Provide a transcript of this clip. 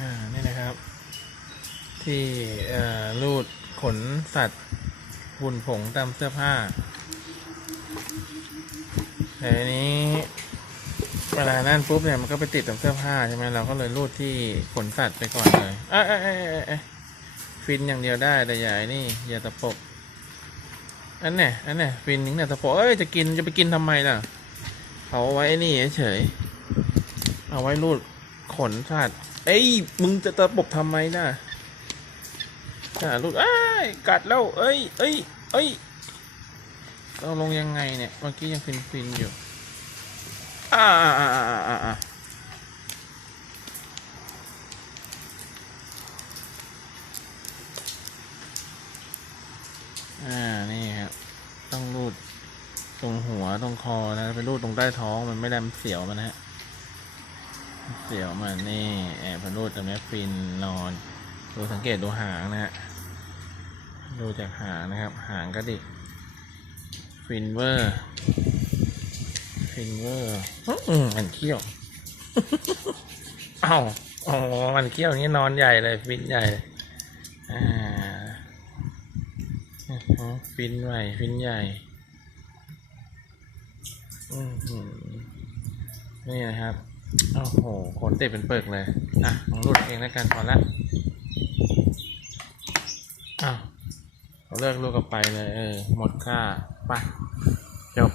อ่านี่นะครับ ที่รูดขนสัตว์หุ่นผงตามเสื้อผ้าแต่อันนี้เวลานั่นปุ๊บเนี่ยมันก็ไปติดกับเสื้อผ้าใช่ไหมเราก็เลยรูดที่ขนสัตว์ไปก่อนเลยเอ้ยเอ้ยเอ้ยเออฟินอย่างเดียวได้แต่อย่นี่อย่าตะปบอันเนี้ยอันเนี้ยฟินถึงเนี่ยตะปบเอ้ยจะกินจะไปกินทำไมล่ะเอาไว้ไอ้นี่เฉยเอาไว้รูด ขนสัตว์เอ้ย มึงจะตะปบทำไมนะจะรูดเอ้ยกัดแล้ว เอ้ย เอ้ย เอ้ย เราลงยังไงเนี่ย เมื่อกี้ยังฟินฟินๆอยู่อ่าอ่าอ่าอ่าอ่าอ่า นี่ครับต้องรูดตรงหัวตรงคอนะ ไปรูดตรงใต้ท้องมันไม่ได้มันเสียวมันฮะ เสียวมันนี่แอบไปรูดตรงนี้ฟินนอน ดูสังเกตดูหางนะฮะ ดูจากหางนะครับ หางกระดิกฟินเวอร์ ฟินเวอร์อืมมันเขี้ยว เอ้าอ๋อมันเขี้ยวนี้นอนใหญ่เลยฟินใหญ่ อ่าอื้อหือฟินใหญ่ฟินใหญ่อือหือนี่นะครับ โอ้โหขนเตะเป็นเปิกเลย อะลองรูดเองแล้วกันพอละอ้าวเราเลิกรูกกับไปเลย เออ หมดค่าไปจบ